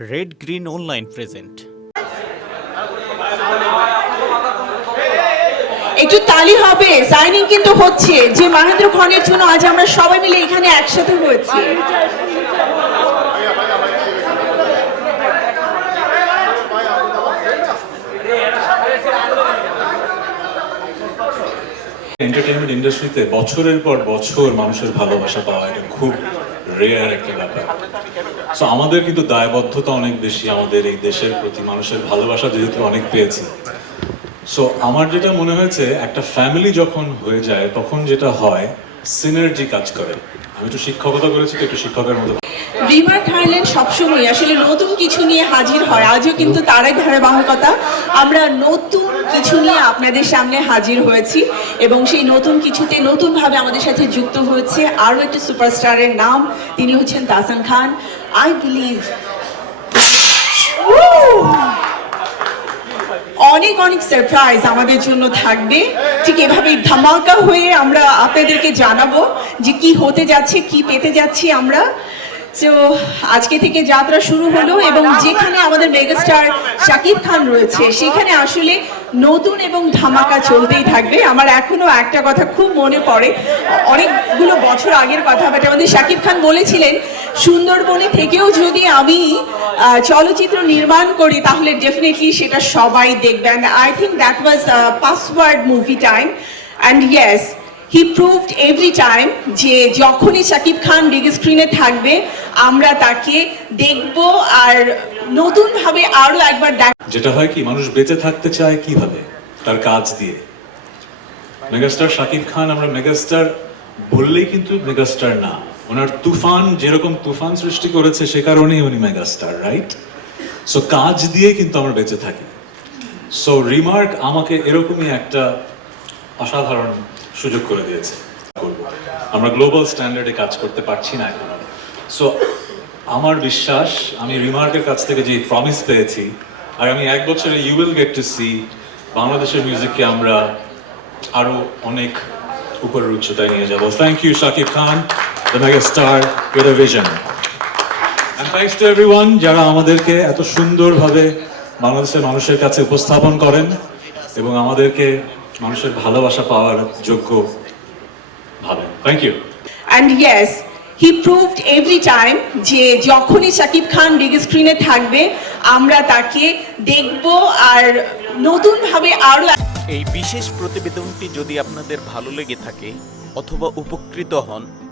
Red green online present একটু তালি হবে সাইনিং কিন্তু হচ্ছে। যে মাহেন্দ্র খনের জন্য আজ আমরা সবাই মিলে এখানে একসাথে হয়েছি। এন্টারটেনমেন্ট ইন্ডাস্ট্রিতে বছরের পর বছর মানুষের ভালোবাসা পাওয়া এটা খুব রেয়ার একটা ব্যাপার। সো আমাদের কিন্তু দায়বদ্ধতা অনেক বেশি আমাদের এই দেশের প্রতি, মানুষের ভালোবাসা যেহেতু অনেক পেয়েছে। সো আমার যেটা মনে হয়েছে, একটা ফ্যামিলি যখন হয়ে যায়, তখন যেটা হয় সিনার্জি কাজ করে। আমি একটু শিক্ষকতা করেছি, তো একটু শিক্ষকের মতো। রিমার থাইল্যান্ড সবসময় আসলে নতুন কিছু নিয়ে হাজির হয়। আজও কিন্তু তারাই ধারাবাহিকতা। আমরা নতুন কিছু নিয়ে আপনাদের সামনে হাজির হয়েছি এবং সেই নতুন কিছুতে নতুনভাবে আমাদের সাথে যুক্ত হয়েছে আরও একটি সুপারস্টারের নাম। তিনি হচ্ছেন তাসান খান। আই বিলিভ অনেক অনেক সারপ্রাইজ আমাদের জন্য থাকবে। ঠিক এভাবেই ধামাকা হয়ে আমরা আপনাদেরকে জানাব যে কি হতে যাচ্ছে, কি পেতে যাচ্ছি আমরা। তো আজকে থেকে যাত্রা শুরু হলো এবং যেখানে আমাদের মেগাস্টার শাকিব খান রয়েছে, সেখানে আসলে নতুন এবং ধামাকা চলতেই থাকবে। আমার এখনও একটা কথা খুব মনে পড়ে। অনেকগুলো বছর আগের কথা বাট আমাদের শাকিব খান বলেছিলেন সুন্দরবনে থেকেও যদি আমি চলচ্চিত্র নির্মাণ করি, তাহলে ডেফিনেটলি সেটা সবাই দেখবেন I think that was password movie time and yes he proved every time যে যখনই শাকিব খান বিগ স্ক্রিনে থাকবে, আমরা তাকে দেখব আর নতুনভাবে আরও একবার দেখ যেটা হয় কি, মানুষ বেঁচে থাকতে চায় কীভাবে? তার কাজ দিয়ে। মেগাস্টার শাকিব খান, আমরা মেগাস্টার বললেই কিন্তু মেগাস্টার না। ওনার তুফান, যেরকম তুফান সৃষ্টি করেছে, সে কারণেই উনি মেগাস্টার রাইট সো কাজ দিয়ে কিন্তু আমরা বেঁচে থাকি। সো রিমার্ক আমাকে এরকমই একটা অসাধারণ সুযোগ করে দিয়েছে। আমরা গ্লোবাল স্ট্যান্ডার্ডে কাজ করতে পারছি না এখন। সো আমার বিশ্বাস, আমি রিমার্কের কাছ থেকে যে প্রমিস পেয়েছি, আর আমি এক বছরে you will get to see বাংলাদেশের মিউজিককে আমরা আরও অনেক উপরের উচ্চতায় নিয়ে যাব। Thank you Shakib Khan mega star with a vision and thanks to everyone যারা আমাদেরকে এত সুন্দরভাবে বাংলাদেশের মানুষের কাছে উপস্থাপন করেন এবং আমাদেরকে মানুষের ভালোবাসা পাওয়ার যোগ্য ভাবেন। Thank you and yes he proved every time যে যখনই শাকিব খান বিগ স্ক্রিনে থাকবে আমরা তাকে দেখব আর নতুনভাবে আরও এই বিশেষ প্রতিবেদনটি যদি আপনাদের ভালো লেগে থাকে অথবা উপকৃত হন